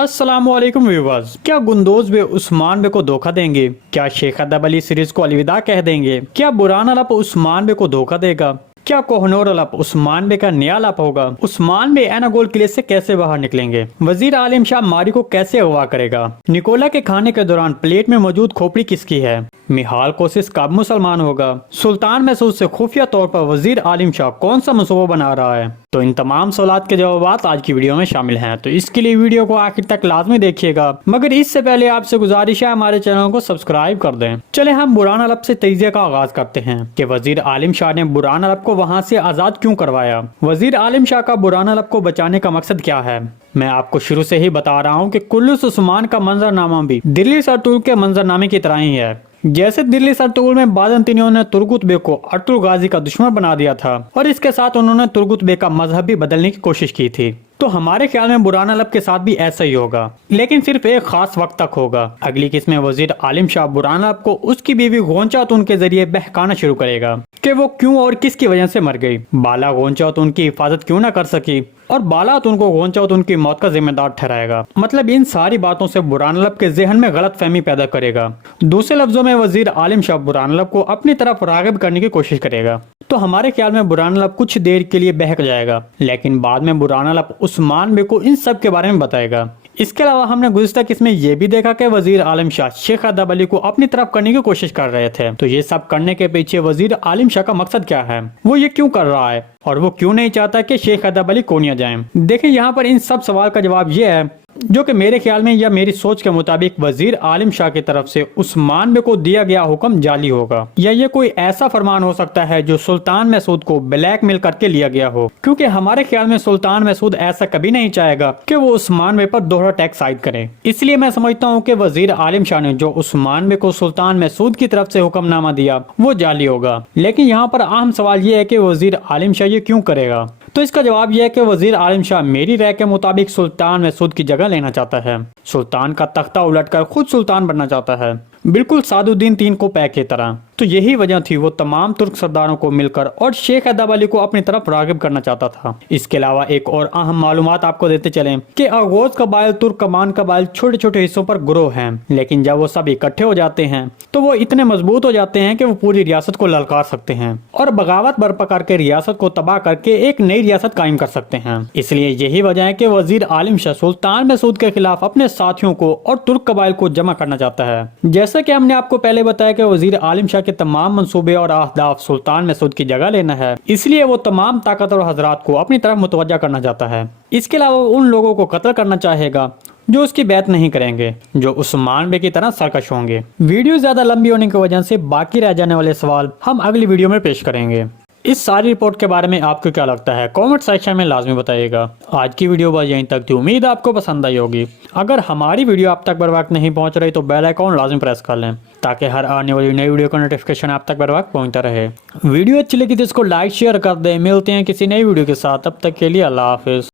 अस्सलामु अलैकुम व्यूवर्स। क्या गुंदोज बे उस्मान बे को धोखा देंगे? क्या शेख अदब अली सीरीज को अलविदा कह देंगे? क्या बुरहान अलब उस्मान बे को धोखा देगा? क्या कोहनूर अलब उस्मान बे का नया लप होगा? उस्मान बे एना गोल किले से कैसे बाहर निकलेंगे? वजीर आलिम शाह मारी को कैसे अगवा करेगा? निकोला के खाने के दौरान प्लेट में मौजूद खोपड़ी किसकी है? मिहाल कोशिश कब मुसलमान होगा? सुल्तान महसूद से खुफिया तौर पर वजीर आलिम शाह कौन सा मंसूबा बना रहा है? तो इन तमाम सवालात के जवाब आज की वीडियो में शामिल हैं, तो इसके लिए वीडियो को आखिर तक लाजमी देखिएगा। मगर इससे पहले आपसे गुजारिश है हमारे चैनल को सब्सक्राइब कर दें। चले हम बुरहान अलब से तजिया का आगाज करते हैं कि वजीर आलिम शाह ने बुरहान अलब को वहां से आजाद क्यों करवाया? वजीर आलिम शाह का बुरहान अलब को बचाने का मकसद क्या है? मैं आपको शुरू से ही बता रहा हूँ कि कुल्लुस उस्मान का मंजरनामा भी दिल्ली सरतूल के मंजरनामे की तरह ही है। जैसे दिल्ली सरतूल में बाज़ंतीनियों ने तुर्गुत बे को अर्तुल गाजी का दुश्मन बना दिया था और इसके साथ उन्होंने तुर्गुत बे का मजहब भी बदलने की कोशिश की थी, तो हमारे ख्याल में बुरहान अलब के साथ भी ऐसा ही होगा, लेकिन सिर्फ एक खास वक्त तक होगा। अगली किस्त में वजीर आलिम शाह बुरहान अलब को उसकी बीवी गोंचातुन के जरिए बहकाना शुरू करेगा कि वो क्यों और किसकी वजह से मर गई। बाला गोंचातुन की हिफाजत क्यों न कर सकी और बालातुन को गोंचातुन की मौत का जिम्मेदार ठहराएगा। मतलब इन सारी बातों से बुरहान अलब के जहन में गलत फहमी पैदा करेगा। दूसरे लफ्जों में वजीर आलिम शाह बुरहान अलब को अपनी तरफ रागिब करने की कोशिश करेगा। तो हमारे ख्याल में बुरहान अलब कुछ देर के लिए बहक जाएगा, लेकिन बाद में बुरहान अलब उस्मान बे को इन सब के बारे में बताएगा। इसके अलावा हमने गुज़िश्ता किस्त में ये भी देखा कि वजीर आलिम शाह शेख अदब अली को अपनी तरफ करने की कोशिश कर रहे थे। तो ये सब करने के पीछे वजीर आलिम शाह का मकसद क्या है? वो ये क्यों कर रहा है और वो क्यों नहीं चाहता कि शेख अदब अली कोनिया जाएं? देखिए, यहाँ पर इन सब सवाल का जवाब ये है, जो कि मेरे ख्याल में या मेरी सोच के मुताबिक वजीर आलिम शाह की तरफ से उस्मान बे को दिया गया हुक्म जाली होगा, या ये कोई ऐसा फरमान हो सकता है जो सुल्तान महसूद को ब्लैकमेल करके लिया गया हो, क्योंकि हमारे ख्याल में सुल्तान महसूद ऐसा कभी नहीं चाहेगा कि वो उस्मान बे पर दोहरा टैक्स आयद करे। इसलिए मैं समझता हूँ कि वजीर आलिम शाह ने जो उस्मान बे को सुल्तान महसूद की तरफ से हुक्मनामा दिया वो जाली होगा। लेकिन यहाँ पर अहम सवाल ये है कि वजीर आलिम शाह ये क्यों करेगा? तो इसका जवाब यह है कि वजीर आलिम शाह मेरी राय के मुताबिक सुल्तान महसूद की जगह लेना चाहता है। सुल्तान का तख्ता उलटकर खुद सुल्तान बनना चाहता है, बिल्कुल सादुद्दीन तीन को पैक की तरह। तो यही वजह थी वो तमाम तुर्क सरदारों को मिलकर और शेख अदब अली को अपनी तरफ रागिब करना चाहता था। इसके अलावा एक और अहम मालूमात आपको देते चलें कि अगोज कबाइल, तुर्क कमान कबाइल छोटे छोटे हिस्सों पर ग्रोह हैं, लेकिन जब वो सब इकट्ठे हो जाते हैं तो वो इतने मजबूत हो जाते हैं कि वो पूरी रियासत को ललकार सकते हैं और बगावत बर्पा करके रियासत को तबाह करके एक नई रियासत कायम कर सकते हैं। इसलिए यही वजह है कि वजीर आलिम शाह सुल्तान महसूद के खिलाफ अपने साथियों को और तुर्क कबाइल को जमा करना चाहता है। जैसे कि हमने आपको पहले बताया कि वजीर आलिम शाह के तमाम मंसूबे और अहदाफ सुल्तान महसूद की जगह लेना है, इसलिए वो तमाम ताकतवर हजरात को अपनी तरफ मुतवज्जा करना चाहता है। इसके अलावा उन लोगों को कत्ल करना चाहेगा जो उसकी बैत नहीं करेंगे, जो उस्मान बे की तरह सरकश होंगे। वीडियो ज्यादा लंबी होने की वजह से बाकी रह जाने वाले सवाल हम अगली वीडियो में पेश करेंगे। इस सारी रिपोर्ट के बारे में आपको क्या लगता है? कमेंट सेक्शन में लाजमी बताइएगा। आज की वीडियो बस यहीं तक थी, उम्मीद आपको पसंद आई होगी। अगर हमारी वीडियो आप तक बर वक्त नहीं पहुंच रही तो बेल आइकॉन लाजमी प्रेस कर लें, ताकि हर आने वाली नई वीडियो का नोटिफिकेशन आप तक बर वक्त पहुंचता रहे। वीडियो अच्छी लगी तो इसको लाइक शेयर कर दें। मिलते हैं किसी नई वीडियो के साथ, तब तक के लिए अल्लाह हाफिज।